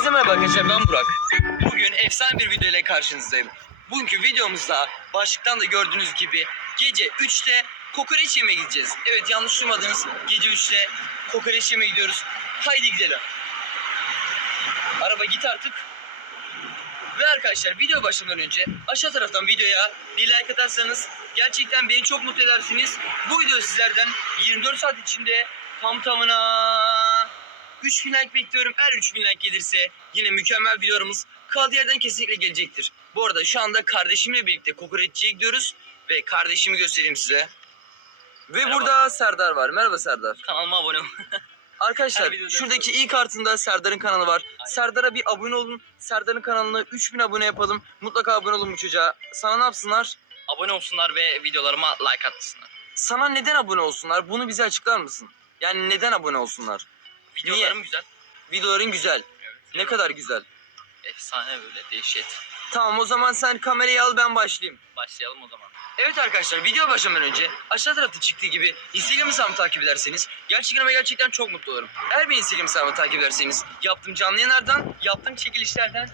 Herkese merhaba arkadaşlar ben Burak. Bugün efsane bir video ile karşınızdayım. Bugünkü videomuzda başlıktan da gördüğünüz gibi gece 3'te kokoreç yemeye gideceğiz. Evet yanlış duymadınız. Gece 3'te kokoreç yemeye gidiyoruz. Haydi gidelim. Araba git artık. Ve arkadaşlar video başlamadan önce aşağı taraftan videoya bir like atarsanız gerçekten beni çok mutlu edersiniz. Bu video sizlerden 24 saat içinde tam tamına 3000 like bekliyorum. Eğer 3000 like gelirse yine mükemmel videolarımız kaldığı yerden kesinlikle gelecektir. Bu arada şu anda kardeşimle birlikte kokoreççiye gidiyoruz ve kardeşimi göstereyim size. Ve Merhaba. burada Serdar var. Merhaba Serdar. Kanalıma abone ol. Arkadaşlar şuradaki ilk kartında Serdar'ın kanalı var. Serdar'a bir abone olun. Serdar'ın kanalına 3000 abone yapalım. Mutlaka abone olun bu çocuğa. Sana ne yapsınlar? abone olsunlar ve videolarıma like atsınlar. Sana neden abone olsunlar? Bunu bize açıklar mısın? Yani neden abone olsunlar? Videolarım güzel. Videoların güzel. Evet. Ne kadar güzel. Efsane böyle dehşet. Tamam o zaman sen kamerayı al ben başlayayım. Başlayalım o zaman. Evet arkadaşlar video başlamadan önce aşağı tarafta çıktığı gibi Instagram hesabımı takip ederseniz gerçekten ama gerçekten çok mutlu olurum. Eğer beni Instagram hesabımı takip ederseniz yaptığım canlı yayınlardan, yaptığım çekilişlerden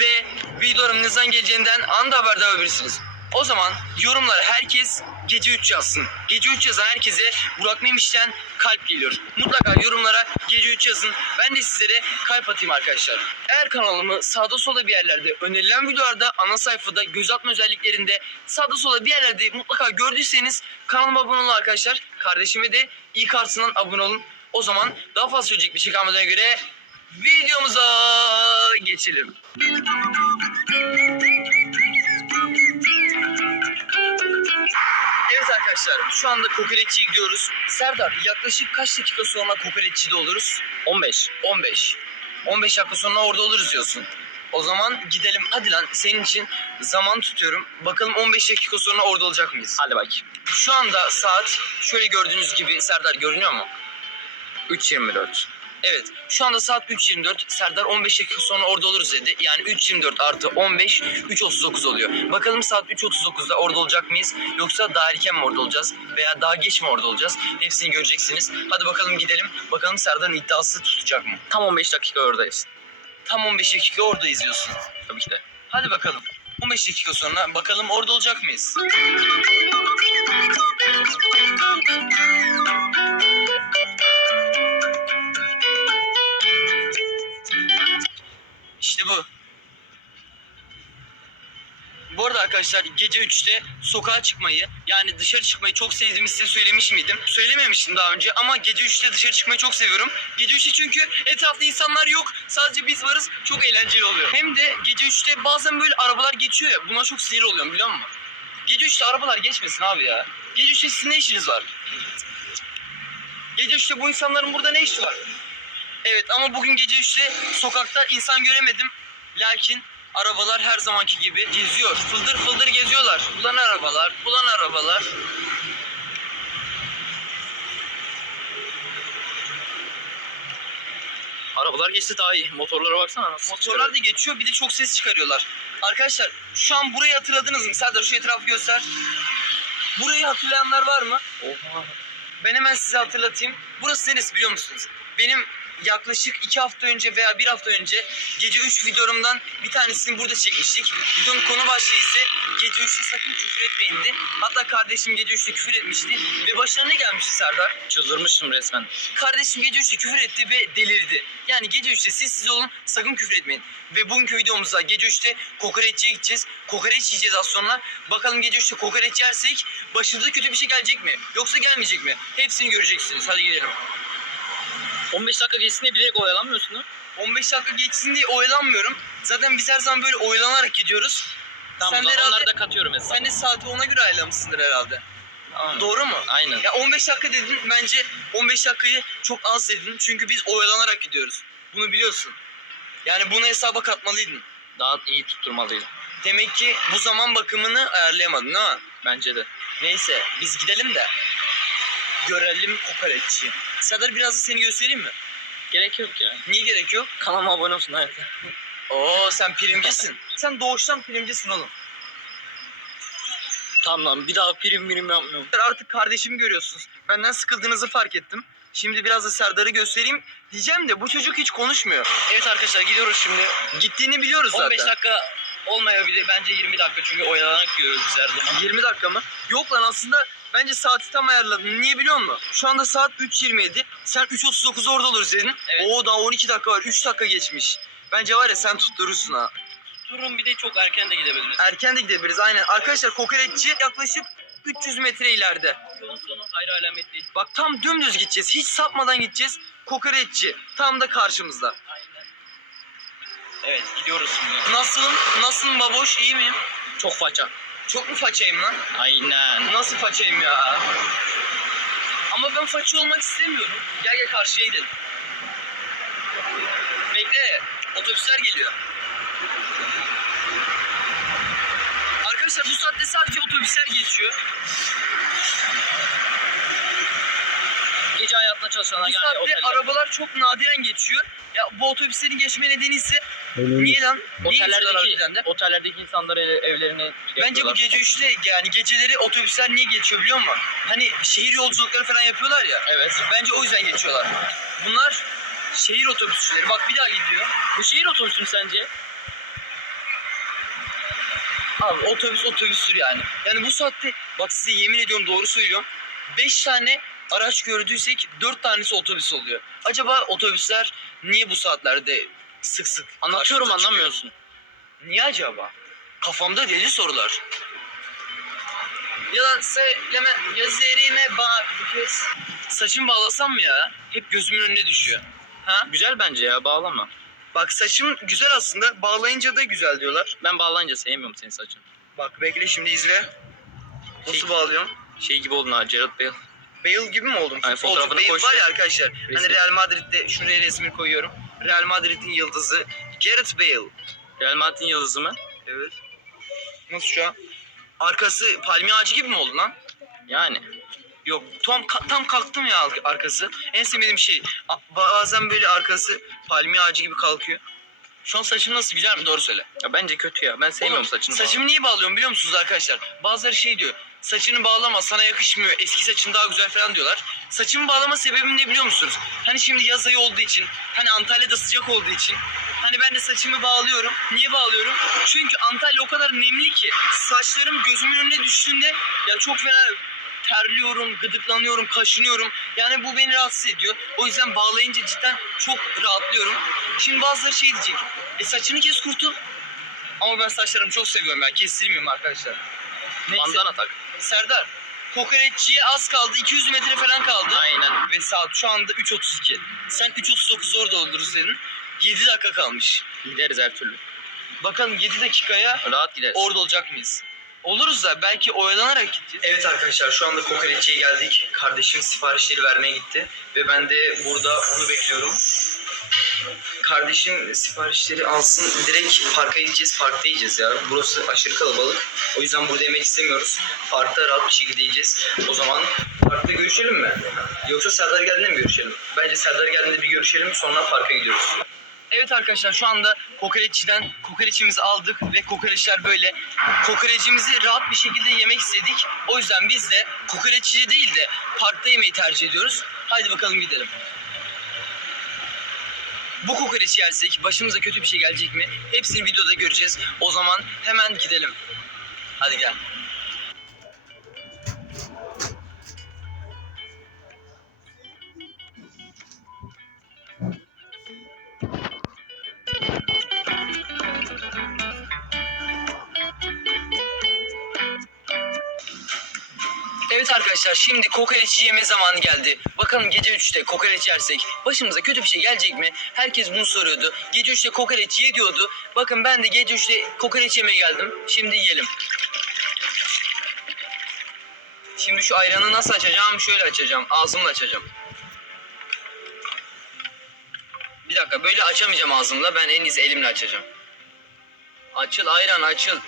ve videolarımın ne zaman geleceğinden anında haberdar olabilirsiniz. O zaman yorumlara herkes gece 3 yazsın. Gece 3 yazan herkese Burak Memiş'ten kalp geliyor. Mutlaka yorumlara gece 3 yazın. Ben de sizlere kalp atayım arkadaşlar. Eğer kanalımı sağda solda bir yerlerde önerilen videolarda ana sayfada göz atma özelliklerinde sağda solda bir yerlerde mutlaka gördüyseniz kanalıma abone olun arkadaşlar. Kardeşime de ilk kartından abone olun. O zaman daha fazla söyleyecek bir şey kalmadığına göre videomuza geçelim. Evet arkadaşlar şu anda kokoreççiye gidiyoruz. Serdar yaklaşık kaç dakika sonra kokoreççide oluruz? 15. 15. 15 dakika sonra orada oluruz diyorsun. O zaman gidelim. Hadi lan senin için zaman tutuyorum. Bakalım 15 dakika sonra orada olacak mıyız? Hadi bak. Şu anda saat şöyle gördüğünüz gibi Serdar görünüyor mu? 3.24. Evet şu anda saat 3.24. Serdar 15 dakika sonra orada oluruz dedi. Yani 3.24 artı 15 3.39 oluyor. Bakalım saat 3.39'da orada olacak mıyız? Yoksa daha erken mi orada olacağız? Veya daha geç mi orada olacağız? Hepsini göreceksiniz. Hadi bakalım gidelim. Bakalım Serdar'ın iddiası tutacak mı? Tam 15 dakika oradayız. Tam 15 dakika orada izliyorsun. Tabii ki de. Hadi bakalım. 15 dakika sonra bakalım orada olacak mıyız? İşte bu. Bu arada arkadaşlar gece 3'te sokağa çıkmayı yani dışarı çıkmayı çok sevdiğimi size söylemiş miydim? Söylememiştim daha önce ama gece 3'te dışarı çıkmayı çok seviyorum. Gece 3'te çünkü etrafta insanlar yok. Sadece biz varız. Çok eğlenceli oluyor. Hem de gece 3'te bazen böyle arabalar geçiyor ya. Buna çok sinir oluyorum biliyor musun? Gece 3'te arabalar geçmesin abi ya. Gece 3'te sizin ne işiniz var? Gece 3'te bu insanların burada ne işi var? Evet ama bugün gece 3'te sokakta insan göremedim. Lakin arabalar her zamanki gibi geziyor. Fıldır fıldır geziyorlar. Bulan arabalar, bulan arabalar. Arabalar geçti daha iyi. Motorlara baksana nasıl Motorlar da geçiyor bir de çok ses çıkarıyorlar. Arkadaşlar şu an burayı hatırladınız mı? Serdar şu etrafı göster. Burayı hatırlayanlar var mı? Oha. Ben hemen size hatırlatayım. Burası neresi biliyor musunuz? Benim yaklaşık iki hafta önce veya bir hafta önce gece 3 videomdan bir tanesini burada çekmiştik. Videonun konu başlığı ise gece 3'te sakın küfür etmeyindi. Hatta kardeşim gece 3'te küfür etmişti ve başına ne gelmişti Serdar? Çıldırmıştım resmen. Kardeşim gece 3'te küfür etti ve delirdi. Yani gece 3'te siz siz olun sakın küfür etmeyin. Ve bugünkü videomuzda gece 3'te kokoreççiye gideceğiz. Kokoreç yiyeceğiz az sonra. Bakalım gece 3'te kokoreç yersek başımıza kötü bir şey gelecek mi? Yoksa gelmeyecek mi? Hepsini göreceksiniz. Hadi gidelim. 15 dakika geçsin diye bilerek oyalanmıyorsun ha. 15 dakika geçsin diye oyalanmıyorum. Zaten biz her zaman böyle oyalanarak gidiyoruz. Tamam Sen de zaman onları herhalde- da katıyorum hesaba. Sen de saati ona göre ayarlamışsındır herhalde. Aynen. Doğru mu? Aynen. Ya 15 dakika dedin bence 15 dakikayı çok az dedin. Çünkü biz oyalanarak gidiyoruz. Bunu biliyorsun. Yani bunu hesaba katmalıydın. Daha iyi tutturmalıyım. Demek ki bu zaman bakımını ayarlayamadın değil mi? Bence de. Neyse biz gidelim de görelim kokoreççiyi. Serdar biraz da seni göstereyim mi? Gerek yok ya. Niye gerek yok? Kanalıma abone olsun hayır. Oo sen primcisin. sen doğuştan primcisin oğlum. Tamam lan bir daha prim birim yapmıyorum. Artık kardeşimi görüyorsunuz. Benden sıkıldığınızı fark ettim. Şimdi biraz da Serdar'ı göstereyim. Diyeceğim de bu çocuk hiç konuşmuyor. Evet arkadaşlar gidiyoruz şimdi. Gittiğini biliyoruz zaten. 15 dakika olmayabilir. Bence 20 dakika çünkü oyalanak gidiyoruz biz her zaman. 20 dakika mı? Yok lan aslında bence saati tam ayarladın. Niye biliyor musun? Şu anda saat 3.27. Sen 3.39 orada oluruz dedin. Evet. Oo daha 12 dakika var. 3 dakika geçmiş. Bence var ya sen tutturursun ha. Durun bir de çok erken de gidebiliriz. Erken de gidebiliriz aynen. Arkadaşlar kokoreççi yaklaşık 300 metre ileride. Yolun sonu hayır alamet değil. Bak tam dümdüz gideceğiz. Hiç sapmadan gideceğiz. Kokoreççi tam da karşımızda. Aynen. Evet gidiyoruz şimdi. Nasılım? Nasılım baboş? İyi miyim? Çok faça. Çok mu façayım lan? Aynen. Nasıl façayım ya? Ama ben façı olmak istemiyorum. Gel gel karşıya gidelim. Bekle. Otobüsler geliyor. Arkadaşlar bu saatte sadece otobüsler geçiyor. Gece hayatına çalışanlar Bu yani saatte oteller. arabalar çok nadiren geçiyor. Ya bu otobüslerin geçme nedeni ise niye lan? Niye geçiyorlar Otellerdeki, de? otellerdeki insanlar ev- evlerine Bence bu gece 3'te yani geceleri otobüsler niye geçiyor biliyor musun? Hani şehir yolculukları falan yapıyorlar ya. Evet. Bence o yüzden geçiyorlar. Bunlar şehir otobüsçüleri. Bak bir daha gidiyor. Bu şehir otobüsü mü sence? Abi otobüs otobüstür yani. Yani bu saatte bak size yemin ediyorum doğru söylüyorum. 5 tane araç gördüysek 4 tanesi otobüs oluyor. Acaba otobüsler niye bu saatlerde sık sık Anlatıyorum karşımıza anlamıyorsun. Niye acaba? Kafamda deli sorular. Yalan söyleme gözlerime bak bu kez. Saçımı bağlasam mı ya? Hep gözümün önüne düşüyor. Ha? Güzel bence ya bağlama. Bak saçım güzel aslında. Bağlayınca da güzel diyorlar. Ben bağlayınca sevmiyorum senin saçını. Bak bekle şimdi izle. Nasıl Şey- bağlıyorum? Şey gibi oldun ha Gerard Bale. Bale gibi mi oldum? Hani Futbolcu fotoğrafını Bale koy var ya arkadaşlar. Hani Resmi. Real Madrid'de şuraya resmini koyuyorum. Real Madrid'in yıldızı Gareth Bale. Real Madrid'in yıldızı mı? Evet. Nasıl şu an? Arkası palmiye ağacı gibi mi oldu lan? Yani. Yok tam tam kalktım ya ar- arkası. En sevmediğim şey bazen böyle arkası palmiye ağacı gibi kalkıyor. Şu an saçım nasıl güzel mi doğru söyle. Ya bence kötü ya. Ben sevmiyorum Oğlum, saçını. Saçımı niye bağlıyorum biliyor musunuz arkadaşlar? Bazıları şey diyor. Saçını bağlama sana yakışmıyor. Eski saçın daha güzel falan diyorlar. Saçımı bağlama sebebim ne biliyor musunuz? Hani şimdi yaz ayı olduğu için, hani Antalya'da sıcak olduğu için. Hani ben de saçımı bağlıyorum. Niye bağlıyorum? Çünkü Antalya o kadar nemli ki saçlarım gözümün önüne düştüğünde ya çok fena terliyorum, gıdıklanıyorum, kaşınıyorum. Yani bu beni rahatsız ediyor. O yüzden bağlayınca cidden çok rahatlıyorum. Şimdi bazıları şey diyecek. E saçını kes kurtul. Ama ben saçlarımı çok seviyorum ben. Kestirmiyorum arkadaşlar. Neyse. Bandana tak. Serdar. Kokoreççiye az kaldı. 200 metre falan kaldı. Aynen. Ve saat şu anda 3.32. Sen 3.39 orada oluruz dedin. 7 dakika kalmış. Gideriz her türlü. Bakalım 7 dakikaya Rahat gideriz. orada olacak mıyız? Oluruz da belki oyalanarak gideceğiz. Evet arkadaşlar şu anda kokoreççiye geldik. Kardeşim siparişleri vermeye gitti. Ve ben de burada onu bekliyorum. Kardeşim siparişleri alsın. Direkt parka gideceğiz. Parkta yiyeceğiz ya. Burası aşırı kalabalık. O yüzden burada yemek istemiyoruz. Parkta rahat bir şekilde yiyeceğiz. O zaman parkta görüşelim mi? Yoksa Serdar geldiğinde mi görüşelim? Bence Serdar geldiğinde bir görüşelim sonra parka gidiyoruz. Evet arkadaşlar şu anda kokoreççiden kokoreçimizi aldık ve kokoreçler böyle. Kokoreçimizi rahat bir şekilde yemek istedik. O yüzden biz de kokoreççide değil de parkta yemeyi tercih ediyoruz. Haydi bakalım gidelim. Bu kokoreçi yersek başımıza kötü bir şey gelecek mi? Hepsini videoda göreceğiz. O zaman hemen gidelim. Hadi gel. Evet arkadaşlar şimdi kokoreç yeme zamanı geldi. Bakalım gece 3'te kokoreç yersek başımıza kötü bir şey gelecek mi? Herkes bunu soruyordu. Gece 3'te kokoreç ye diyordu. Bakın ben de gece 3'te kokoreç yemeye geldim. Şimdi yiyelim. Şimdi şu ayranı nasıl açacağım? Şöyle açacağım. Ağzımla açacağım. Bir dakika böyle açamayacağım ağzımla. Ben en iyisi elimle açacağım. Açıl ayran açıl.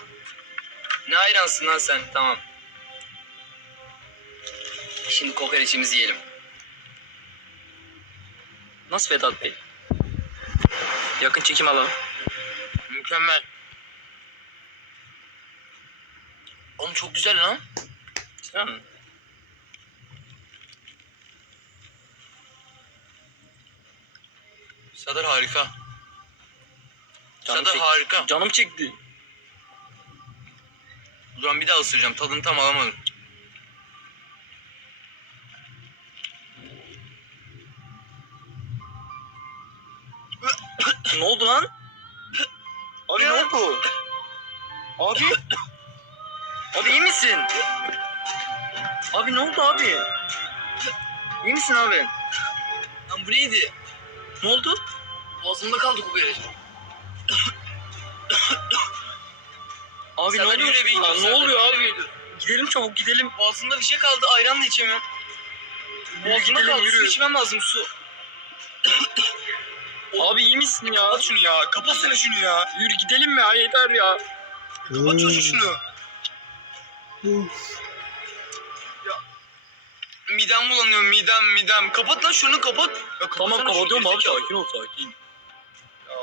Ne ayransın lan sen? Tamam. Şimdi kokoreçimizi yiyelim. Nasıl Vedat Bey? Yakın çekim alalım. Mükemmel. Oğlum çok güzel lan. Tamam mı? Çadır harika. Canım Çadır çekti. harika. Canım çekti. Zaman bir daha ısıracağım. Tadını tam alamadım. Ne oldu lan? Abi ne oldu? Abi. Abi iyi misin? Abi ne oldu abi? İyi misin abi? Lan bu neydi? Ne oldu? Boğazımda kaldı koku ilacı. Abi ne oluyor? Aa, gidiyoruz, ne oluyor abi? Gidelim çabuk gidelim. Boğazımda bir şey kaldı. Ayran da içemiyorum. Boğazımda gidelim, kaldı. Su yürü. içmem lazım su. Abi iyi misin ya? Kapat şunu ya. Kapatsana şunu ya. Yürü gidelim mi ya yeter ya. Kapat çocuğu şunu. ya. Midem bulanıyor midem midem. Kapat lan şunu kapat. Ya Tamam kapatıyorum abi sakin ol sakin. Ya,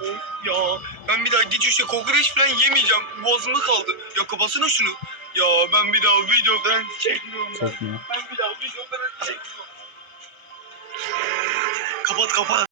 of ya ben bir daha gece işte kokoreç falan yemeyeceğim. Boğazımda kaldı. Ya kapatsana şunu. Ya ben bir daha video falan çekmiyorum. Ben, ben bir daha video falan çekmiyorum. Kapat kapat.